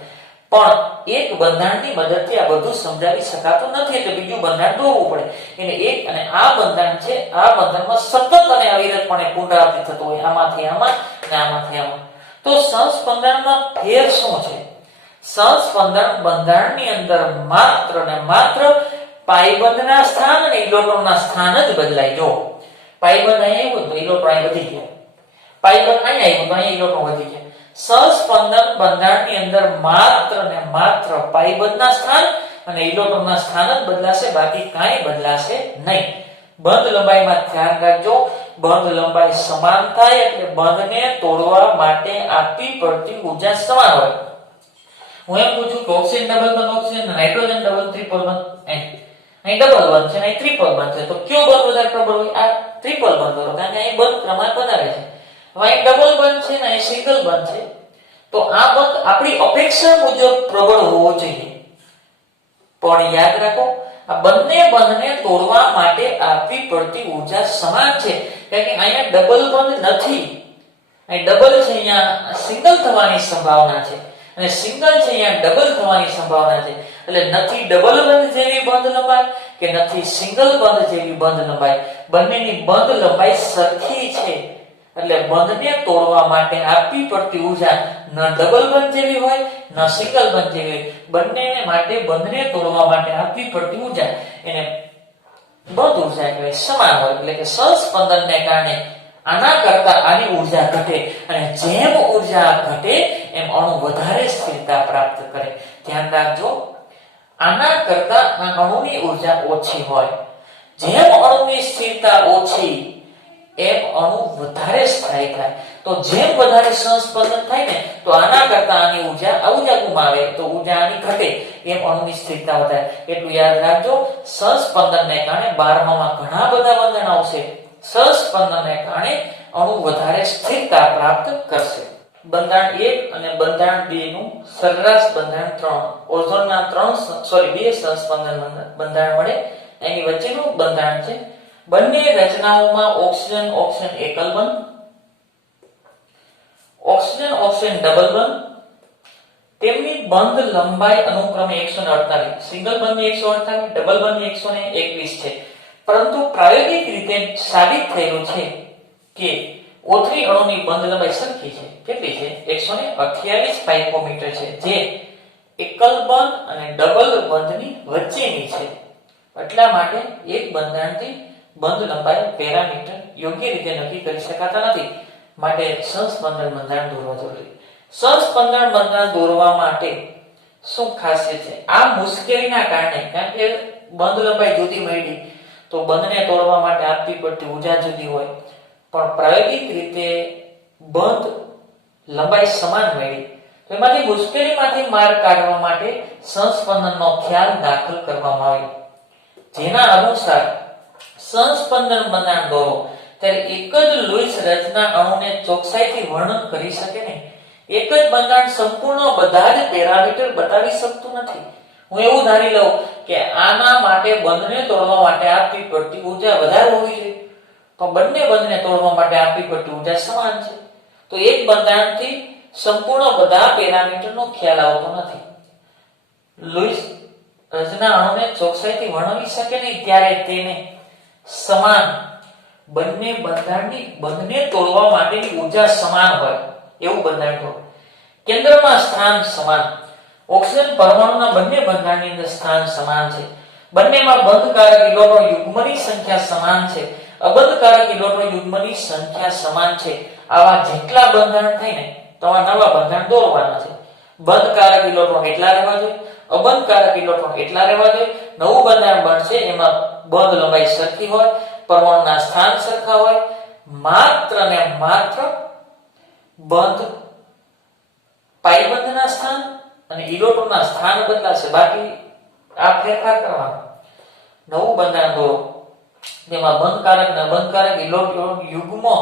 પણ એક બંધારણની મદદથી આ બધું સમજાવી શકાતું નથી એટલે બીજું બંધારણ દોરવું પડે. એને એક અને આ બંધારણ છે, આ બંધારણમાં સતત અને અવિરતપણે પુનરાવૃત્તિ થતું હોય, આમાંથી આમાં અને આમાંથી આમાં. તો સહસ્પંદનમાં ફેર શું છે? સહસ્પંદન બંધારણની અંદર માત્ર ને માત્ર પાઇબંધના સ્થાન અને ઇલેક્ટ્રોનના સ્થાન જ બદલાય. જો પાઇબંધ અહીંયા આવ્યું તો ઇલેક્ટ્રોન અહીં વધી ગયા, પાઇબંધ અહીંયા આવ્યું તો અહીંયા ઇલેક્ટ્રોન વધી ગયા. સહસ્પંદન બંધારણની અંદર માત્ર ને માત્ર પાઇબંધના સ્થાન અને ઇલેક્ટ્રોનના સ્થાન જ બદલાશે, બાકી કાંઈ બદલાશે નહીં. બંધ લંબાઈમાં ધ્યાન રાખજો, બંધ લંબાઈ સમાન થાય એટલે બંધને તોડવા માટે આપવી પડતી ઊર્જા સમાન હોય. હું એમ પૂછું કે ઓક્સિજન ડબલ બંધ ઓક્સિજન, નાઇટ્રોજન ડબલ ટ્રિપલ બંધ, અહીં ડબલ બંધ છે અહીં ટ્રિપલ બંધ છે તો કયો બંધ વધારે પ્રબળ હોય? આ ટ્રિપલ બંધ હોય, કારણ કે અહીં બંધ ક્રમાંક વધારે છે. હવે અહીં ડબલ બંધ છે ને અહીં સિંગલ બંધ છે તો આ બંધ આપણી અપેક્ષા મુજબ પ્રબળ હોવો જોઈએ. પણ યાદ રાખો, આ બંને બંધને તોડવા માટે આપવી પડતી ઊર્જા સમાન છે, કારણ કે અહીંયા ડબલ બંધ નથી. અહીં ડબલ છે, અહીંયા સિંગલ થવાની સંભાવના છે અને સિંગલ છે અહીંયા ડબલ થવાની સંભાવના છે. એટલે નથી ડબલ બંધ જેવી બંધ લંબાઈ કે નથી સિંગલ બંધ જેવી બંધ લંબાઈ, બંનેની બંધ લંબાઈ સરખી છે. એટલે બંધને તોડવા માટે આપવી પડતી ઊર્જા ન ડબલ બંધ જેવી હોય ન સિંગલ બંધ જેવી હોય, બંનેને માટે બંધને તોડવા માટે આપવી પડતી ઊર્જા એને બંધ ઊર્જા કહેવાય, સમાન હોય. એટલે કે સહસ્પંદનને કારણે આના કરતા આની ઊર્જા ઘટે અને જેમ ઊર્જા ઘટે એમ અણુ વધારે સ્થિરતા પ્રાપ્ત કરે. ધ્યાન રાખજો, આના કરતા આ અણુની ઊર્જા ઓછી હોય. જેમ અણુની સ્થિરતા ઓછી એમ અણુ વધારે સ્થાયી થાય. તો જેમ વધારે સહસ્પંદન થાય ને તો આના કરતા આની ઊર્જા ગુમાવે તો ઊર્જા આની ઘટે, એમ અણુની સ્થિરતા વધારે. એટલું યાદ રાખજો, સહસ્પંદનને કારણે 12માં ઘણા બધા બંધન આવશે. સહસ્પંદનને કારણે અણુ વધારે સ્થિરતા પ્રાપ્ત કરશે. બંધારણ 1 અને બંધારણ 2 નું સરેરાશ બંધારણ 3, ઓઝોનના 2 સહસ્પંદન બંધારણ મળે એની વચ્ચેનું બંધારણ છે. બંને રચનાઓમાં ઓક્સિજન ઓક્સિજન એકલ બંધ, ઓક્સિજન ઓક્સિજન ડબલ બંધ, તેમની બંધ લંબાઈ અનુક્રમે 148, સિંગલ બંધની 148, ડબલ બંધની 121 છે. પરંતુ પ્રાયોગિક રીતે સાબિત થયેલું છે કે O3 અણુની બંધ લંબાઈ સરખી છે. કેટલી છે? 128 પાઇકોમીટર છે, જે એકલ બંધ અને ડબલ બંધની વચ્ચેની છે. એટલા માટે એક બંધારણથી બંધ લંબાઈ પેરામીટર યોગ્ય રીતે નક્કી કરી શકાતા નથી. માટે સહસ્પંદન બંધારણ દોરવા જરૂરી. સહસ્પંદન બંધારણ દોરવા માટે શું ખાસિયત છે? આ મુશ્કેલીના કારણે, કારણ કે બંધ લંબાઈ જુદી મળી તો બંધને તોડવા માટે આપવી પડતી ઊર્જા જુદી હોય, પણ પ્રાયોગિક રીતે બંધ લંબાઈ સમાન મળી. તો એમાંથી મુશ્કેલીમાંથી માર્ગ કાઢવા માટે સહસ્પંદનનો ખ્યાલ દાખલ કરવામાં આવ્યો, જેના અનુસાર સહસ્પંદન બંધારણ દોરો ત્યારે એક જ લુઈસ રચના અણુને ચોકસાઈથી વર્ણન કરી શકે નહીં. એક જ બંધારણ સંપૂર્ણ બધા જ પેરામીટર બતાવી શકતું નથી. હું એવું ધારી લઉં કે આના માટે બંધને તોડવા માટે આપવી પડતી ઊર્જા વધારે હોવી જોઈએ, પણ બંને બંધને તોડવા માટે આપવી પડતી ઊર્જા સમાન છે. તો એક બંધારણથી સંપૂર્ણ બધા પેરામીટરનો ખ્યાલ આવતો નથી. લુઈસ રચના અણુને ચોકસાઈથી વર્ણવી શકે નહીં ત્યારે તેને સમાન બંને બંધારણની બંધને તોડવા માટેની ઊર્જા સમાન હોય એવું બંધારણ હોય. કેન્દ્રમાં સ્થાન સમાન. ઓક્સિજન પરમાણુના બંને બંધારણની અંદર સ્થાન સમાન છે. બંનેમાં બંધકારક ઇલેક્ટ્રોન યુગ્મની સંખ્યા સમાન છે. અબંધકારક ઇલેક્ટ્રોન યુગ્મની સંખ્યા સમાન છે. આવા જેટલા બંધારણ થઈને તમારે નવા બંધારણ દોરવાના છે. બંધકારક ઇલેક્ટ્રોન એટલા રહેવા જોઈએ, અબંધકારક ઇલેક્ટ્રોન એટલા રહેવા જોઈએ. નવું બંધારણ બનશે એમાં બંધ લંબાઈ સરખી હોય, પરમાણુના સ્થાન સરખા હોય, માત્ર ને માત્ર બંધ પાઇબંધના સ્થાન અને ઇલેક્ટ્રોનના સ્થાન બદલાશે, બાકી આ ફેરફાર કરવાનો. નવું બંધારણ દોરો તેમાં બંધકારક અને અબંધકારક ઇલેક્ટ્રોન યુગ્મો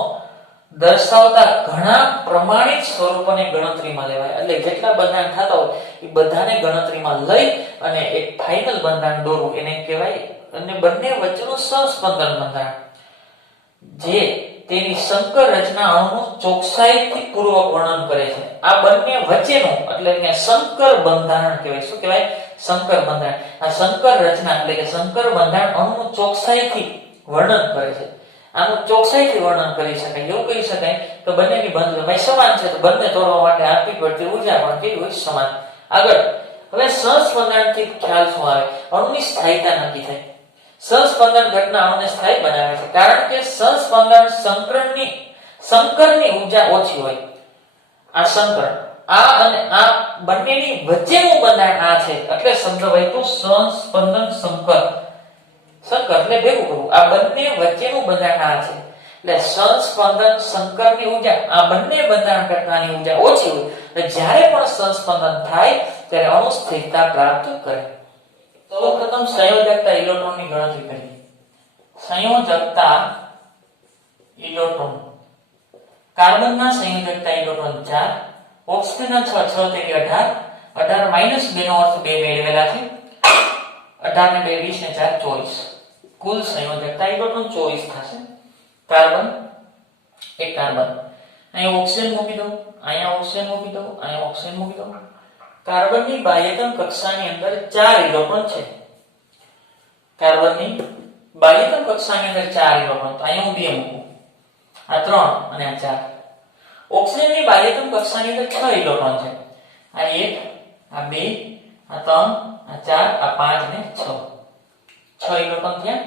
દર્શાવતા ઘણા પ્રમાણિત સ્વરૂપોને ગણતરીમાં લેવાય. એટલે જેટલા બંધારણ થતા હોય એ બધાને ગણતરીમાં લઈ અને એક ફાઇનલ બંધારણ દોરવું એને કહેવાય. અને બંને વચ્ચેનું સહસ્પંદન બંધારણ જે તેની સંકર રચના અણુનું ચોકસાઈથી પૂર્વક વર્ણન કરે છે. આ બંને વચ્ચેનું એટલે કે સંકર બંધારણ કહેવાય. શું કહેવાય? સંકર બંધારણ. આ સંકર રચના એટલે કે સંકર બંધારણ અણુનું ચોકસાઈથી વર્ણન કરે છે. આનું ચોકસાઈથી વર્ણન કરી શકાય. એવું કહી શકાય કે બંનેની બંધ લંબાઈ સમાન છે, તો બંને તોડવા માટે આપવી પડતી ઊર્જા પણ કેવી હોય? સમાન. આગળ હવે સહસ્પંદનથી ખ્યાલ શું આવે? અણુની સ્થાયીતા નક્કી થાય. સહસ્પંદન ઘટના અણુને સ્થાયી બનાવે છે, કારણ કે સહસ્પંદન સંકરની ઊર્જા ઓછી હોય. આ સંકર આ અને આ બંનેની વચ્ચેનું બંધારણ આ છે, એટલે શબ્દ વાપર્યો સહસ્પંદન સંકર. સંકર એટલે ભેગું કરવું. આ બંને વચ્ચેનું બંધારણ આ છે, એટલે સહસ્પંદન સંકરની ઊર્જા આ બંને બંધારણ ઘટનાની ઊર્જા ઓછી હોય. જ્યારે પણ સહસ્પંદન થાય ત્યારે અણુ સ્થિરતા પ્રાપ્ત કરે. સૌપ્રથમ સંયોજકતા ઇલેક્ટ્રોનની ગણતરી કરીએ. સંયોજકતા ઇલેક્ટ્રોન. કાર્બનના સંયોજકતા ઇલેક્ટ્રોન 4, ઓક્સિજનના 6 તેરી 18, 18 માઈનસ 2 નો અર્થ 2 મેળવેલા છે. 18 ને 2 20 ને 4 24. કુલ સંયોજકતા ઇલેક્ટ્રોન 24 થશે. કાર્બન એક કાર્બન, અહીંયા ઓક્સિજન મૂકી દઉં, અહીંયા ઓક્સિજન મૂકી દઉં, અહીંયા ઓક્સિજન મૂકી દઉં. કાર્બનની બાહ્યતમ કક્ષાની અંદર 4 ઇલેક્ટ્રોન છે. કાર્બનની બાહ્યતમ કક્ષાની અંદર 4 ઇલેક્ટ્રોન, તો અહીંયા હું 2 મૂકું. આ 3 અને આ 4. ઓક્સિજનની બાહ્યતમ કક્ષાની અંદર 6 ઇલેક્ટ્રોન છે. આ 1, આ 2, આ 3, આ 4, આ 5 ને 6. 6 ઇલેક્ટ્રોન થયા.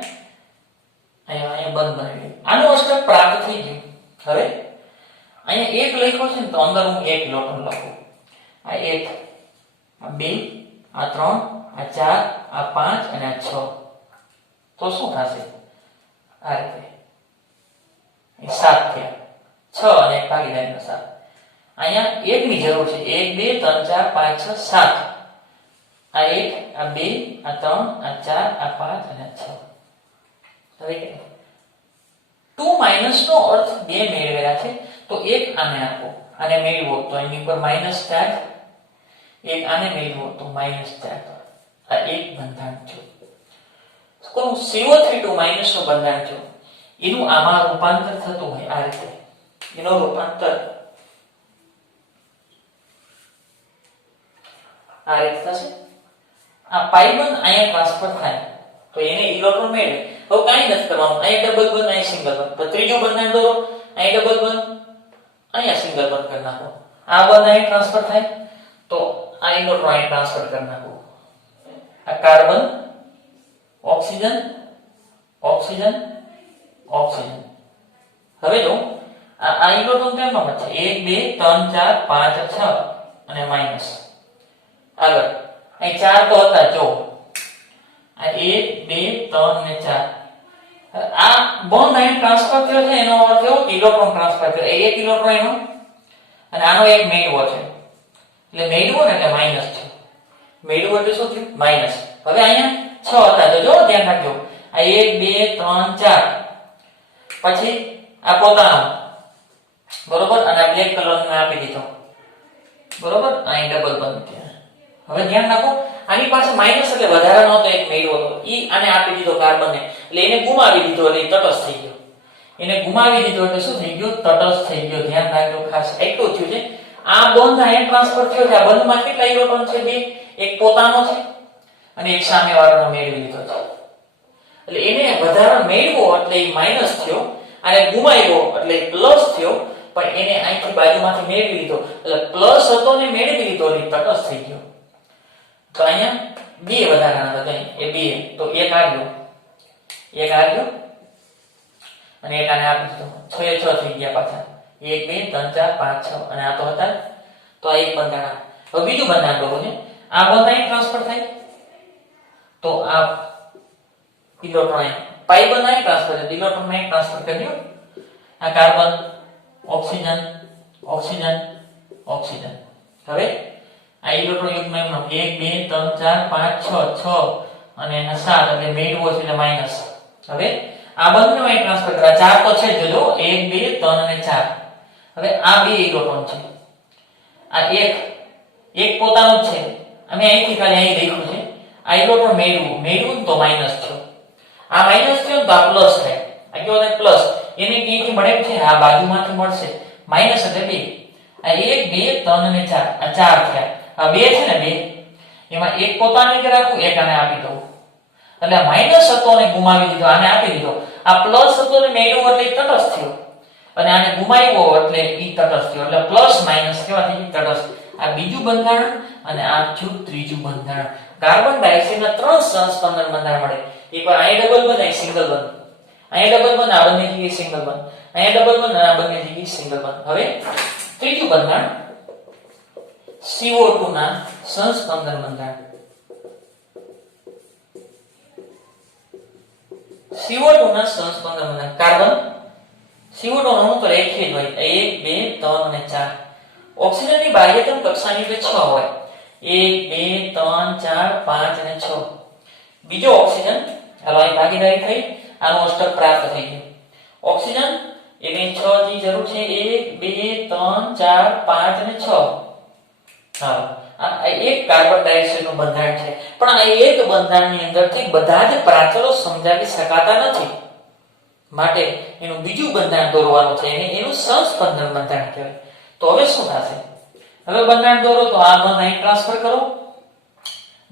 અહીંયા બંધ બનાવી દઉં. આનું અષ્ટક પ્રાપ્ત થઈ ગયું. હવે અહીંયા 1 લખ્યો છે ને, તો અંદર હું 1 ઇલેક્ટ્રોન લખું. આ 1, આ 2, આ 3, આ 4, આ 5 અને આ 6. તો શું થશે? આ રીતે 7 થયા. 6 અને 1 ભાગીદારીનો 7. અહીંયા 1 ની જરૂર છે. 1 2 3 4 5 6 7. આ 1, આ 2, આ 3, આ 4, આ 5 અને આ 6. હવે 2 માઈનસ નો અર્થ 2 મેળવેલા છે, તો 1 આને આપો. આને મેળવો તો એની ઉપર માઈનસ 4, 1 આને મેળવો તો માઈનસ 4. આ એક બંધારણ છે. કોનું? CO3 માઈનસ નું બંધારણ છે. એનું આમાં રૂપાંતર થતું હોય આ રીતે. એનો રૂપાંતર આ રીતે થશે. આ પાઇબંધ અહીંયા ટ્રાન્સફર થાય તો એને ઇલેક્ટ્રોન મેળવે. હવે કાંઈ નથી કરવાનું. અહીંયા ડબલ બંધ, અહીંયા સિંગલ બંધ. તો ત્રીજું બંધારણ દોરો. અહીં ડબલ બોન્ડ, અહીંયા સિંગલ બોન્ડ કરી નાખો. આ બોન્ડ અહીં ટ્રાન્સફર થાય તો આ ઇલેક્ટ્રોન અહીં ટ્રાન્સફર કરી નાખો. આ કાર્બન, ઓક્સિજન, ઓક્સિજન, ઓક્સિજન. હવે જો આ ઇલેક્ટ્રોન કેમ છે? 1 2 3 4 5 6 અને માઈનસ. આગળ અહીં 4 તો હતા જો. આ 1 2 3 અને 4. આ બોન્ડ અહીં ટ્રાન્સફર થયો છે એનો અર્થ એવો કે ઇલેક્ટ્રોન ટ્રાન્સફર થયો. એક ઇલેક્ટ્રોન એનો અને આનો એક મેળવો છે. એટલે મેળવો ને એટલે માઈનસ છે. મેળવો એટલે શું થયું? માઈનસ. હવે અહીંયા 6 હતા તો જો ધ્યાન રાખજો. આ 1 2 3 4 પછી આ પોતાનો બરોબર અને આ બ્લેક કલર ને આપી દીધો બરોબર. અહીં ડબલ બંધ થયા. હવે ધ્યાન રાખો આની પાસે માઈનસ એટલે વધારાનો તો એક મેળવો હતો ઈ આને આપી દીધો કાર્બનને એટલે એને ગુમાવી દીધો એટલે તટસ્થ થઈ ગયો. એને ગુમાવી દીધો એટલે શું થઈ ગયું? તટસ્થ થઈ ગયો. ધ્યાન રાખજો ખાસ એટલું થયું છે. આ બોન્ડ આયન ટ્રાન્સફર થયો છે. આ બોન્ડમાં કેટલા ઇલેક્ટ્રોન છે? બે. એક પોતાનો છે અને એક સામેવાળાનો મેળવી લીધો છે. એટલે એને વધારાનો મેળવો એટલે એ માઈનસ થયો અને ગુમાવ્યો એટલે પ્લસ થયો. પણ એને અહીંથી બાજુમાંથી મેળવી લીધો એટલે પ્લસ હતો ને મેળવી લીધો એટલે તટસ્થ થઈ ગયો. તો અહીંયા બે વધારાના હતા એ બે તો એક આવ્યો અને એક આને આપી દીધો. 6 એ 6 થઈ ગયા પાછા. 1 2 3 4 5 6 અને આ તો હતા તો આ એક બંધારણ. હવે બીજું બંધારણ દોરો છે. આ બંધારણ ટ્રાન્સફર થાય તો આ ઇલેક્ટ્રોન પાઈ બંધારણ ટ્રાન્સફર થાય. ઇલેક્ટ્રોન માં ટ્રાન્સફર કર્યો. આ કાર્બન, ઓક્સિજન, ઓક્સિજન, ઓક્સિજન. હવે આ ઇલેક્ટ્રોન યુગ્મ એમનો 1 2 3 4 5 6 અને 7 એટલે મેળવો છે એટલે માઈનસ. હવે આ બંનેમાં ટ્રાન્સફર કરા. 4 તો છે જ જો 1 2 3 અને 4. હવે આ બે ઇલેક્ટ્રોન છે. આ એક પોતાનો જ છે. અમે અહીંથી ખાલી અહીં લખ્યું છે. આ ઇલેક્ટ્રોન મેળવું તો માઈનસ થયો. આ માઈનસ થયો તો આ પ્લસ થાય. આ કેવો થાય? પ્લસ. એને ક્યાંથી મળે છે? આ બાજુમાંથી મળશે. માઈનસ એટલે 2. આ 1 2 3 અને 4 આ 4 થયા. આ 2 છે ને 2 એમાં એક પોતાને કે રાખું એક આને આપી દઉં. એટલે માઈનસ હતો ને ગુમાવી દીધો આને આપી દીધો. આ પ્લસ હતો ને મેળવ્યો એટલે તટસ્થ થયો અને આને ગુમાવ્યો એટલે ઈ તટસ્થ થયો. એટલે પ્લસ માઈનસ કેવા થઈ તટસ્થ. આ બીજું બંધારણ અને આ ત્રીજું બંધારણ. કાર્બન ડાયોક્સાઇડના 3 સહસ્પંદન બંધારણ મળે. એકવાર અહીં ડબલ બંધ અહીં સિંગલ બંધ. અહીંયા ડબલ બંધ આ બંને જગ્યાએ સિંગલ બંધ. અહીંયા ડબલ બંધ આ બંને જગ્યાએ સિંગલ બંધ. હવે ત્રીજું બંધારણ CO2 ના સહસ્પંદન બંધારણ. CO2 ના સહસ્પંદન બંધારણ. કાર્બન CO2 નો અણુ તો રેખીય જ હોય. 1 2 3 અને 4. ઓક્સિજનની બાહ્યતમ કક્ષાની એટલે 6 હોય. 1 2 3 4 5 અને 6. બીજો ઓક્સિજન હાલો અહીં ભાગીદારી થઈ આનું અષ્ટક પ્રાપ્ત થઈ ગયું. ઓક્સિજન એટલે 6 ની જરૂર છે. 1 2 3 4 5 અને 6. હા આ એક કાર્બન ડાયોક્સાઇડ નું બંધારણ છે. પણ આ એક બંધારણની અંદરથી બધા જ પ્રાચલો સમજાવી શકાતા નથી. માટે એનું બીજું બંધારણ દોરવાનું છે. એનું સહસ્પંદન બંધારણ કહેવાય. તો હવે શું થશે? હવે બંધારણ દોરો તો આ બંધ અહીં ટ્રાન્સફર કરો.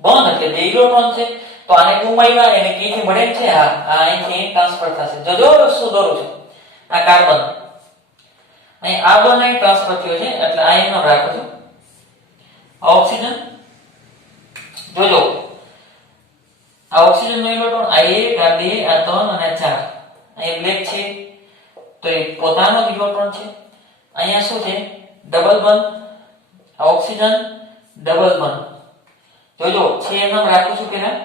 બંધ એટલે બે ઇલેક્ટ્રોન છે તો આને ગુમાવ્યા એને ક્યાંથી મળે છે? આ અહીંથી ટ્રાન્સફર થશે. જોજો શું દોરું છું. આ કાર્બન અહીં આ બંધ અહીં ટ્રાન્સફર થયો છે એટલે આ એનો રાખો છો. આ ઓક્સિજન જોજો આ ઓક્સિજન નો ઇલેક્ટ્રોન આ 1 આ 2 આ 3 અને 4 અહીં બ્લેક છે તો એ પોતાનો જ ઇલેક્ટ્રોન છે. અહીંયા શું છે? ડબલ બંધ. આ ઓક્સિજન ડબલ બંધ. જોજો છે એમ રાખું છું પેલા.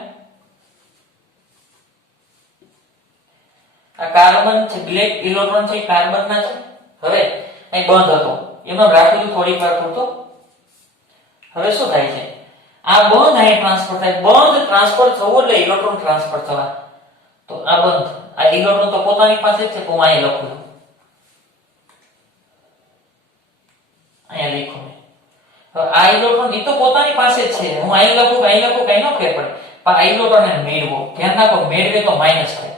આ કાર્બન છે બ્લેક ઇલેક્ટ્રોન છે કાર્બન ના છે. હવે અહીં બંધ હતો એમાં રાખું છું થોડીક વાર પૂરતો. હવે શું થાય છે? આ બંધ અહીં ટ્રાન્સફર થાય. બંધ ટ્રાન્સફર થવું એટલે ઇલેક્ટ્રોન ટ્રાન્સફર થવા. તો આ બંધ આ ઇલેક્ટ્રોન તો પોતાની પાસે જ છે તો હું અહીં લખું છું. અહીંયા લખું મેં. હવે આ ઇલેક્ટ્રોન એ તો પોતાની પાસે જ છે. હું અહીં લખું કઈ ન ફેર પડે. પણ આ ઇલેક્ટ્રોન મેળવો. ધ્યાન રાખો મેળવે તો માઈનસ થાય.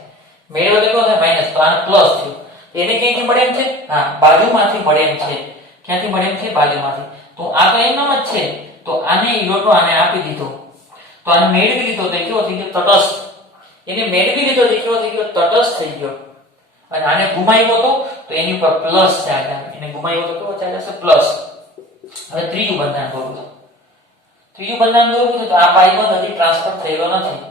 મેળવે તો કેવો થાય? માઈનસ. તો આને પ્લસ થયું. એને ક્યાંથી મળે એમ છે? હા બાજુમાંથી મળે એમ છે. ક્યાંથી મળે એમ છે? બાજુમાંથી. તો આ તો એમનામ જ છે. તો આને ઇલેક્ટ્રોન આને આપી દીધો તો આને મેળવી લીધો તો કેવો થઈ ગયો? તટસ્થ. એને મેળવી લીધો તો કેવો થઈ ગયો? તટસ્થ થઈ ગયો. અને આને ગુમાવ્યો તો તો એની ઉપર પ્લસ ચાર્જ આવે, એને ગુમાવ્યો તો કેવો ચાર્જ હશે? પ્લસ. હવે ત્રીજું બંધારણ દોરવું છે. ત્રીજું બંધારણ દોરવું છે તો આ પાઇબંધ હજી ટ્રાન્સફર થયેલો નથી.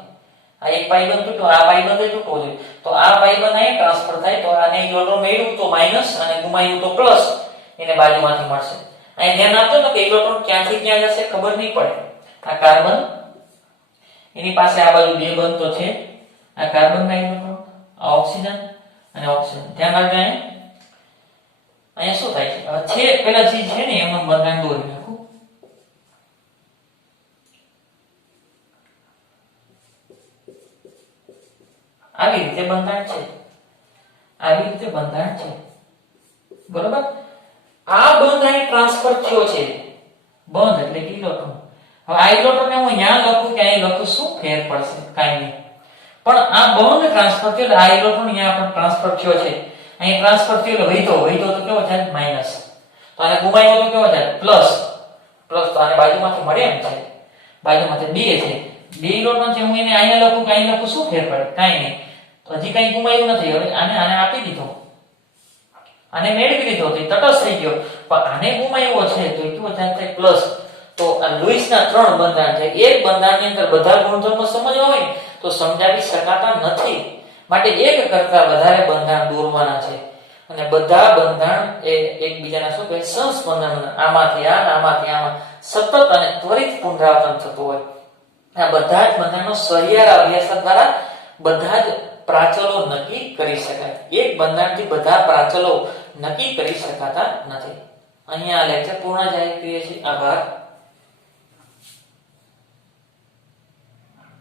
આ એક પાઇબંધ તૂટ્યો, આ પાઇબંધ તૂટવો છે, તો આ પાઇબંધ અહીં ટ્રાન્સફર થાય તો આને ઇલેક્ટ્રોન મેળવ્યું તો માઇનસ અને ગુમાવ્યું તો પ્લસ, એને બાજુમાંથી મળશે. અહીં ધ્યાન આપજો ને કે ઇલેક્ટ્રોન ક્યાંથી ક્યાં જશે ખબર નહીં પડે. આ કાર્બન, એની પાસે આ બાજુ બે બંધ તો છે, આ કાર્બનના ઇલેક્ટ્રોન, આ ઓક્સિજન અને ઓક્સિજન. ધ્યાન રાખજો અહીંયા શું થાય છે? હવે છે પેલા જે છે ને એમનું બંધારણ દોરી નાખું. આવી રીતે બંધારણ છે, આવી રીતે બંધારણ છે, બરોબર. આ બંધ અહીં ટ્રાન્સફર થયો છે, બંધ એટલે કે ઇલેક્ટ્રોન. હવે આ ઇલેક્ટ્રોન હું અહીંયા લખું કે અહીં લખું, શું ફેર પડશે? કાંઈ નહીં. પણ આ બંધ ટ્રાન્સફર થયો એટલે આ ઇલેક્ટ્રોન અહીંયા પણ ટ્રાન્સફર થયો છે, અહીં ટ્રાન્સફર થયો એટલે વહીતો તો કેવો થાય? માઈનસ. તો આને ગુમાવ્યો તો કેવો થાય? પ્લસ. પ્લસ તો આને બાજુમાંથી મળે એમ છે, બાજુમાંથી બે છે, બે ઇલેક્ટ્રોન છે, હું એને અહીંયા લખું કે અહીં લખું, શું ફેર પડે? કાંઈ નહીં. તો હજી કઈ ગુમાવ્યું નથી. હવે આને આપી દીધો, આને મેળવી લીધો તો તટસ્થ થઈ ગયો, પણ આને ગુમાવ્યો છે તો કેવો થાય? પ્લસ. તો આ લુઈસના ત્રણ બંધારણ છે. એક બંધારણની અંદર બધા ગુણધર્મો સમજવા હોય તો સમજાવી શકાતા નથી, માટે એક કરતા વધારે બંધારણ દોરવાના છે. અને બધા બંધારણ એ એકબીજાના શું કહે? સંસ્પંદન. આમાંથી આમાંથી આમાં સતત અને ત્વરિત પુનરાવર્તન થતું હોય. આ બધા જ બંધારણનો સહિયારા અભ્યાસ દ્વારા બધા જ પ્રાચલો નક્કી કરી શકાય. એક બંધારણથી બધા પ્રાચલો નક્કી કરી શકાતા નથી. અહીંયા આ લેક્ચર પૂર્ણ જાય કરીએ છીએ. આભાર.